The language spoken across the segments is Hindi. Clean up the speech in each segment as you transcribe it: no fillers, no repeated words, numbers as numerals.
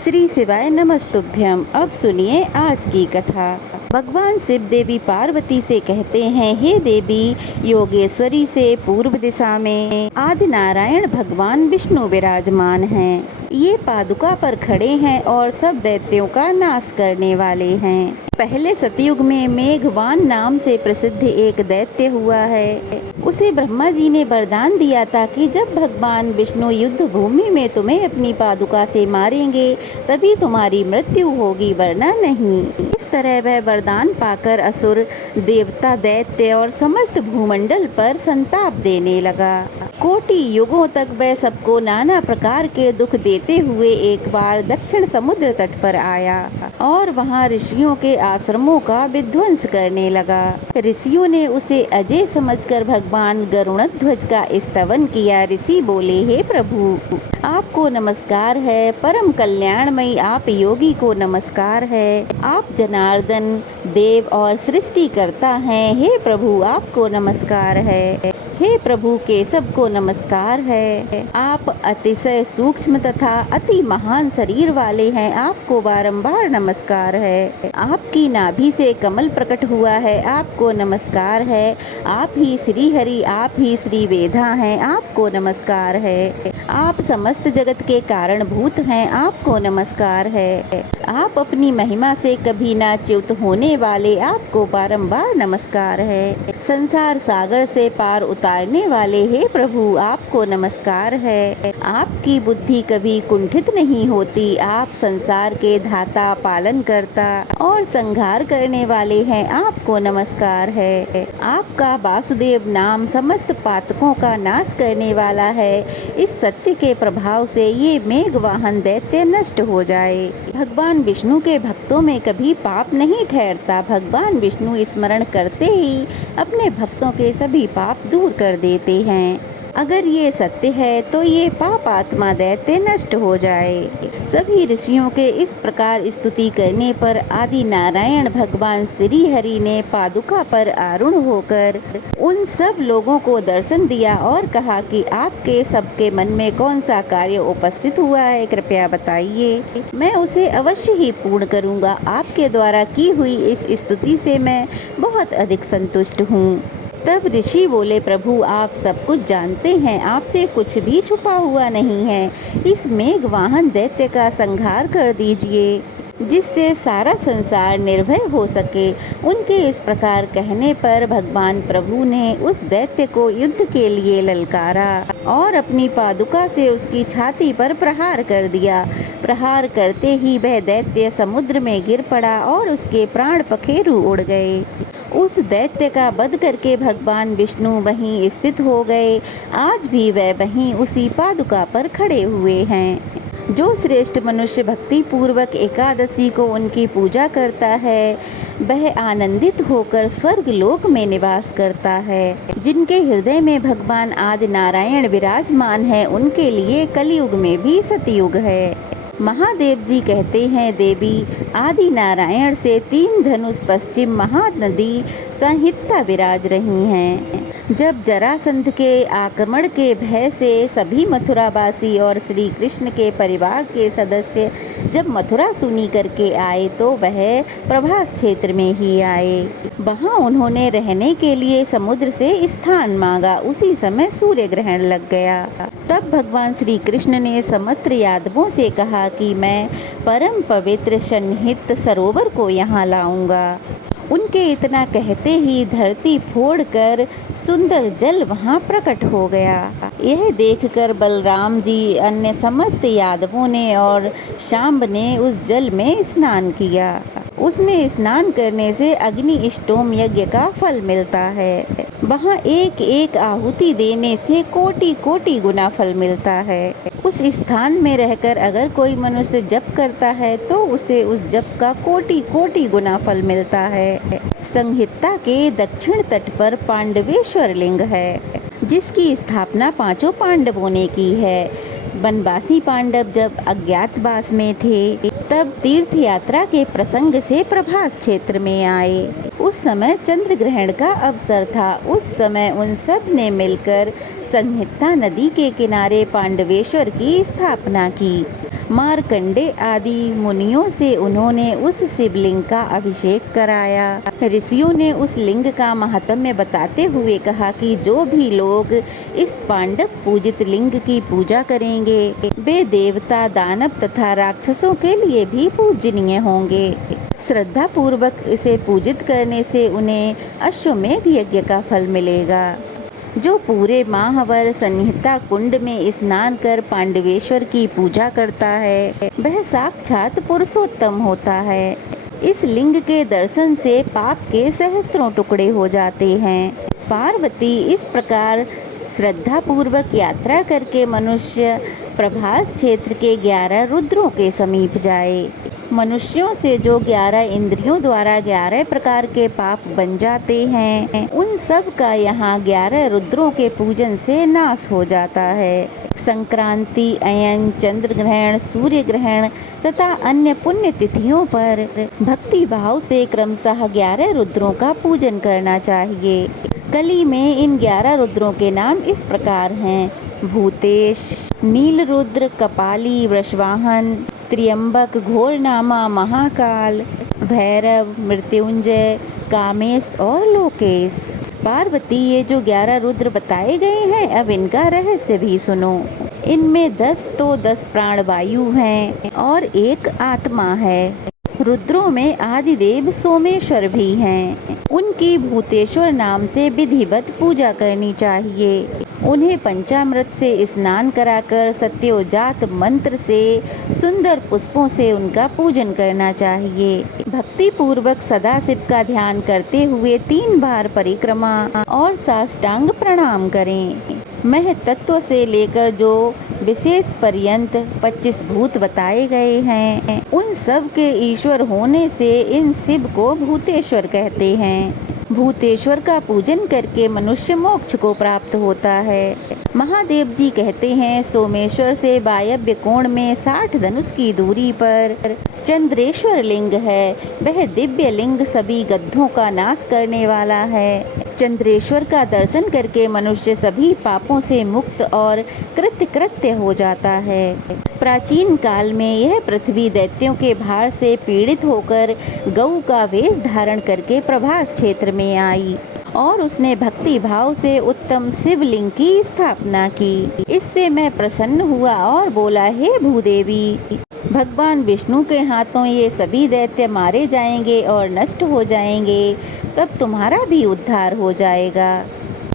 श्री शिवाय नमस्तुभ्यम। अब सुनिए आज की कथा। भगवान शिव देवी पार्वती से कहते हैं, हे देवी योगेश्वरी से पूर्व दिशा में आदि नारायण भगवान विष्णु विराजमान हैं। ये पादुका पर खड़े हैं और सब दैत्यों का नाश करने वाले हैं। पहले सतयुग में मेघवान नाम से प्रसिद्ध एक दैत्य हुआ है। उसे ब्रह्मा जी ने वरदान दिया था कि जब भगवान विष्णु युद्ध भूमि में तुम्हें अपनी पादुका से मारेंगे तभी तुम्हारी मृत्यु होगी, वरना नहीं। इस तरह वह वरदान पाकर असुर, देवता, दैत्य और समस्त भूमंडल पर संताप देने लगा। कोटि युगों तक वह सबको नाना प्रकार के दुख देते हुए एक बार दक्षिण समुद्र तट पर आया और वहां ऋषियों के आश्रमों का विध्वंस करने लगा। ऋषियों ने उसे अजय समझकर भगवान गरुड़ध्वज का स्तवन किया। ऋषि बोले, हे प्रभु आपको नमस्कार है, परम कल्याणमयी आप योगी को नमस्कार है। आप जनार्दन देव और सृष्टिकर्ता हैं। हे प्रभु आपको नमस्कार है। हे प्रभु केशव को नमस्कार है। आप अतिशय सूक्ष्म तथा अति महान शरीर वाले हैं, आपको बारंबार नमस्कार है। आपकी नाभि से कमल प्रकट हुआ है, आपको नमस्कार है। आप ही श्री हरि, आप ही श्री वेदा हैं, आपको नमस्कार है। आप समस्त जगत के कारणभूत हैं, आपको नमस्कार है। आप अपनी महिमा से कभी ना च्युत होने वाले, आपको बारंबार नमस्कार है। संसार सागर से पार उतारने वाले, हे प्रभु आपको नमस्कार है। आपकी बुद्धि कभी कुंठित नहीं होती। आप संसार के धाता, पालन करता और संहार करने वाले हैं, आपको नमस्कार है। आपका वासुदेव नाम समस्त पातकों का नाश करने वाला है। इस सत्य के प्रभाव से ये मेघवाहन दैत्य नष्ट हो जाए। भगवान विष्णु के भक्तों में कभी पाप नहीं ठहरता। भगवान विष्णु स्मरण करते ही अपने भक्तों के सभी पाप दूर कर देते हैं। अगर ये सत्य है तो ये पाप आत्मा दैत्य नष्ट हो जाए। सभी ऋषियों के इस प्रकार स्तुति करने पर आदि नारायण भगवान श्री हरि ने पादुका पर आरूढ़ होकर उन सब लोगों को दर्शन दिया और कहा कि आपके सबके मन में कौन सा कार्य उपस्थित हुआ है, कृपया बताइए, मैं उसे अवश्य ही पूर्ण करूँगा। आपके द्वारा की हुई इस स्तुति से मैं बहुत अधिक संतुष्ट हूँ। तब ऋषि बोले, प्रभु आप सब कुछ जानते हैं, आपसे कुछ भी छुपा हुआ नहीं है। इस मेघवाहन दैत्य का संहार कर दीजिए जिससे सारा संसार निर्भय हो सके। उनके इस प्रकार कहने पर भगवान प्रभु ने उस दैत्य को युद्ध के लिए ललकारा और अपनी पादुका से उसकी छाती पर प्रहार कर दिया। प्रहार करते ही वह दैत्य समुद्र में गिर पड़ा और उसके प्राण पखेरु उड़ गए। उस दैत्य का वध करके भगवान विष्णु वहीं स्थित हो गए। आज भी वह वहीं उसी पादुका पर खड़े हुए हैं। जो श्रेष्ठ मनुष्य भक्ति पूर्वक एकादशी को उनकी पूजा करता है वह आनंदित होकर स्वर्ग लोक में निवास करता है। जिनके हृदय में भगवान आदि नारायण विराजमान है उनके लिए कलयुग में भी सतयुग है। महादेव जी कहते हैं, देवी आदि नारायण से 3 धनुष पश्चिम महानदी संहिता विराज रही हैं। जब जरासंध के आक्रमण के भय से सभी मथुरावासी और श्री कृष्ण के परिवार के सदस्य जब मथुरा सुनी करके आए तो वह प्रभास क्षेत्र में ही आए। वहाँ उन्होंने रहने के लिए समुद्र से स्थान मांगा। उसी समय सूर्य ग्रहण लग गया। तब भगवान श्री कृष्ण ने समस्त यादवों से कहा कि मैं परम पवित्र सन्निहित सरोवर को यहाँ लाऊंगा। उनके इतना कहते ही धरती फोड़कर सुंदर जल वहाँ प्रकट हो गया। यह देखकर बलराम जी, अन्य समस्त यादवों ने और शांब ने उस जल में स्नान किया। उसमें स्नान करने से अग्नि इष्टोम यज्ञ का फल मिलता है। वहाँ एक एक आहुति देने से कोटि कोटि गुना फल मिलता है। उस स्थान में रहकर अगर कोई मनुष्य जप करता है तो उसे उस जप का कोटि कोटि गुना फल मिलता है। संहिता के दक्षिण तट पर पांडवेश्वर लिंग है जिसकी स्थापना 5 पांडवों ने की है। वनवासी पांडव जब अज्ञातवास में थे तब तीर्थ यात्रा के प्रसंग से प्रभास क्षेत्र में आए। उस समय चंद्र ग्रहण का अवसर था। उस समय उन सब ने मिलकर संहिता नदी के किनारे पांडवेश्वर की स्थापना की। मार्कंडे आदि मुनियों से उन्होंने उस शिवलिंग का अभिषेक कराया। ऋषियों ने उस लिंग का महात्म्य बताते हुए कहा कि जो भी लोग इस पांडव पूजित लिंग की पूजा करेंगे वे देवता, दानव तथा राक्षसों के लिए भी पूजनीय होंगे। श्रद्धा पूर्वक इसे पूजित करने से उन्हें अश्वमेध यज्ञ का फल मिलेगा। जो पूरे माह भर संहिता कुंड में स्नान कर पांडवेश्वर की पूजा करता है वह साक्षात पुरुषोत्तम होता है। इस लिंग के दर्शन से पाप के सहस्त्रों टुकड़े हो जाते हैं। पार्वती इस प्रकार श्रद्धा पूर्वक यात्रा करके मनुष्य प्रभास क्षेत्र के 11 रुद्रों के समीप जाए। मनुष्यों से जो 11 इंद्रियों द्वारा 11 प्रकार के पाप बन जाते हैं उन सब का यहाँ 11 रुद्रों के पूजन से नाश हो जाता है। संक्रांति, अयन, चंद्र ग्रहण, सूर्य ग्रहण तथा अन्य पुण्य तिथियों पर भक्ति भाव से क्रमशः 11 रुद्रों का पूजन करना चाहिए। कली में इन 11 रुद्रों के नाम इस प्रकार हैं: भूतेश, नीलरुद्र, कपाली, वृषवाहन, त्र्यंबक, घोरनामा, महाकाल, भैरव, मृत्युंजय, कामेश और लोकेश। पार्वती, ये जो 11 रुद्र बताए गए हैं अब इनका रहस्य भी सुनो। इनमें 10 तो 10 प्राणवायु हैं और एक आत्मा है। रुद्रों में आदिदेव सोमेश्वर भी हैं। उनकी भूतेश्वर नाम से विधिवत पूजा करनी चाहिए। उन्हें पंचामृत से स्नान कराकर सत्योजात मंत्र से सुंदर पुष्पों से उनका पूजन करना चाहिए। भक्ति पूर्वक सदाशिव का ध्यान करते हुए 3 बार परिक्रमा और साष्टांग प्रणाम करें। मह तत्व से लेकर जो विशेष पर्यंत 25 भूत बताए गए हैं उन सब के ईश्वर होने से इन शिव को भूतेश्वर कहते हैं। भूतेश्वर का पूजन करके मनुष्य मोक्ष को प्राप्त होता है। महादेव जी कहते हैं, सोमेश्वर से वायव्य कोण में 60 धनुष की दूरी पर चंद्रेश्वर लिंग है। वह दिव्य लिंग सभी गड्ढों का नाश करने वाला है। चंद्रेश्वर का दर्शन करके मनुष्य सभी पापों से मुक्त और कृत्य हो जाता है। प्राचीन काल में यह पृथ्वी दैत्यों के भार से पीड़ित होकर गऊ का वेश धारण करके प्रभास क्षेत्र में आई और उसने भक्ति भाव से उत्तम शिवलिंग की स्थापना की। इससे मैं प्रसन्न हुआ और बोला, हे भूदेवी, भगवान विष्णु के हाथों ये सभी दैत्य मारे जाएंगे और नष्ट हो जाएंगे, तब तुम्हारा भी उद्धार हो जाएगा,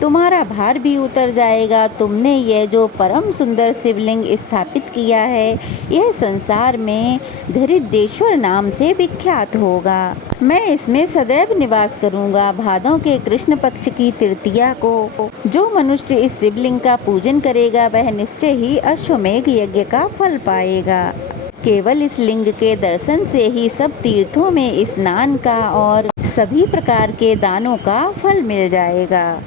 तुम्हारा भार भी उतर जाएगा। तुमने यह जो परम सुंदर शिवलिंग स्थापित किया है यह संसार में धरिद्रेश्वर नाम से विख्यात होगा। मैं इसमें सदैव निवास करूंगा। भादों के कृष्ण पक्ष की तृतीया को जो मनुष्य इस शिवलिंग का पूजन करेगा वह निश्चय ही अश्वमेध यज्ञ का फल पाएगा। केवल इस लिंग के दर्शन से ही सब तीर्थों में स्नान का और सभी प्रकार के दानों का फल मिल जाएगा।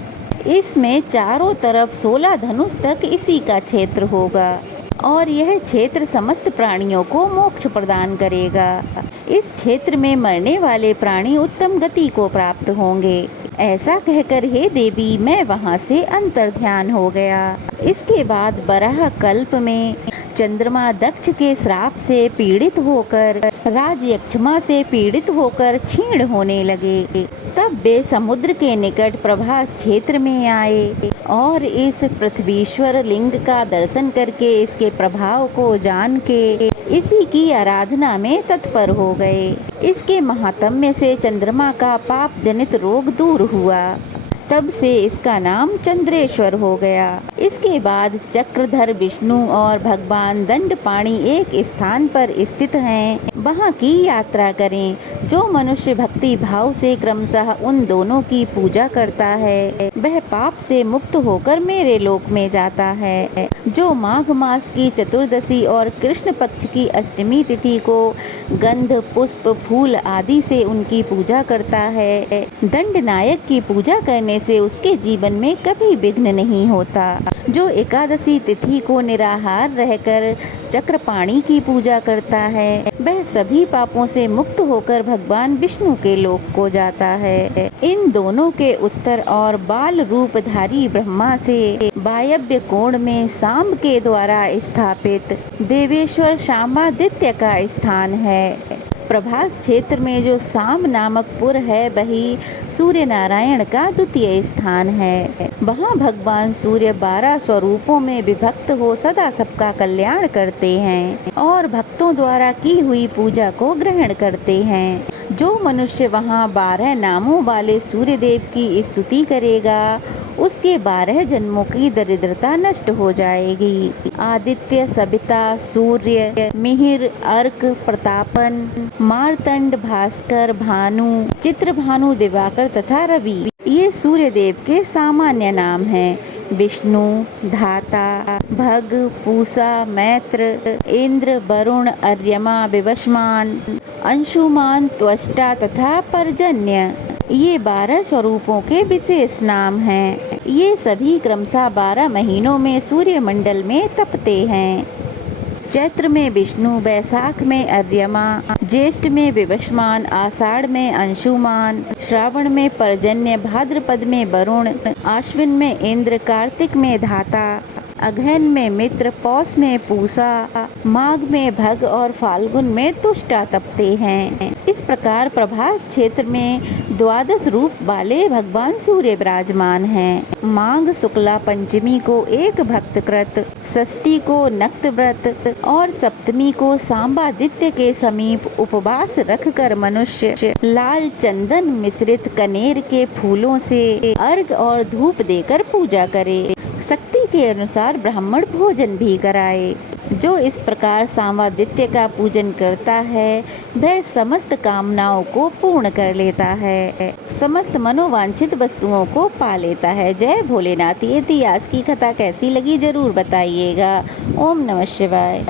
इसमें चारों तरफ 16 धनुष तक इसी का क्षेत्र होगा और यह क्षेत्र समस्त प्राणियों को मोक्ष प्रदान करेगा। इस क्षेत्र में मरने वाले प्राणी उत्तम गति को प्राप्त होंगे। ऐसा कहकर, हे देवी, मैं वहाँ से अंतर्ध्यान हो गया। इसके बाद बराह कल्प में चंद्रमा दक्ष के श्राप से पीड़ित होकर राजयक्षमा से पीड़ित होकर क्षीण होने लगे। तब वे समुद्र के निकट प्रभास क्षेत्र में आए और इस पृथ्वीश्वर लिंग का दर्शन करके इसके प्रभाव को जान के इसी की आराधना में तत्पर हो गए। इसके महात्म्य से चंद्रमा का पाप जनित रोग दूर हुआ। तब से इसका नाम चंद्रेश्वर हो गया। इसके बाद चक्रधर विष्णु और भगवान दंडपाणि एक स्थान पर स्थित हैं, वहाँ की यात्रा करें। जो मनुष्य भक्ति भाव से क्रमशः उन दोनों की पूजा करता है वह पाप से मुक्त होकर मेरे लोक में जाता है। जो माघ मास की चतुर्दशी और कृष्ण पक्ष की अष्टमी तिथि को गंध, पुष्प, फूल आदि से उनकी पूजा करता है, दंड नायक की पूजा करने करने से उसके जीवन में कभी विघ्न नहीं होता। जो एकादशी तिथि को निराहार रहकर चक्रपाणि की पूजा करता है, वह सभी पापों से मुक्त होकर भगवान विष्णु के लोक को जाता है। इन दोनों के उत्तर और बाल रूपधारी ब्रह्मा से वायव्य कोण में सांब के द्वारा स्थापित देवेश्वर शांबादित्य का स्थान है। प्रभास क्षेत्र में जो सांब नामक पुर है, वही सूर्य नारायण का द्वितीय स्थान है। वहाँ भगवान सूर्य 12 स्वरूपों में विभक्त हो सदा सबका कल्याण करते हैं और भक्तों द्वारा की हुई पूजा को ग्रहण करते हैं। जो मनुष्य वहाँ 12 नामों वाले सूर्य देव की स्तुति करेगा, उसके 12 जन्मों की दरिद्रता नष्ट हो जाएगी। आदित्य, सविता, सूर्य, मिहिर, अर्क, प्रतापन, मार्तंड, भास्कर, भानु, चित्रभानु, दिवाकर तथा रवि, ये सूर्य देव के सामान्य नाम हैं। विष्णु, धाता, भग, पूषा, मैत्र, इंद्र, वरुण, अर्यमा, विवस्वान, अंशुमान, त्वष्टा तथा पर्जन्य, ये 12 स्वरूपों के विशेष नाम हैं। ये सभी क्रमशः 12 महीनों में सूर्य मंडल में तपते हैं। चैत्र में विष्णु, बैसाख में अर्यमा, ज्येष्ठ में विवस्वान, आषाढ़ में अंशुमान, श्रावण में पर्जन्य, भाद्रपद में वरुण, आश्विन में इंद्र, कार्तिक में धाता, अगहन में मित्र, पौष में पूषा, माघ में भग और फाल्गुन में तुष्टा तपते हैं। इस प्रकार प्रभास क्षेत्र में 12 रूप वाले भगवान सूर्य विराजमान हैं। माघ शुक्ला पंचमी को एक भक्तकृत, षष्ठी को नक्त व्रत और सप्तमी को सांबादित्य के समीप उपवास रखकर मनुष्य लाल चंदन मिश्रित कनेर के फूलों से अर्घ और धूप देकर पूजा करे। शक्ति के अनुसार ब्राह्मण भोजन भी कराए। जो इस प्रकार सांबादित्य का पूजन करता है, वह समस्त कामनाओं को पूर्ण कर लेता है, समस्त मनोवांछित वस्तुओं को पा लेता है। जय भोलेनाथ। ये थी आज की कथा। कैसी लगी जरूर बताइएगा। ओम नमः शिवाय।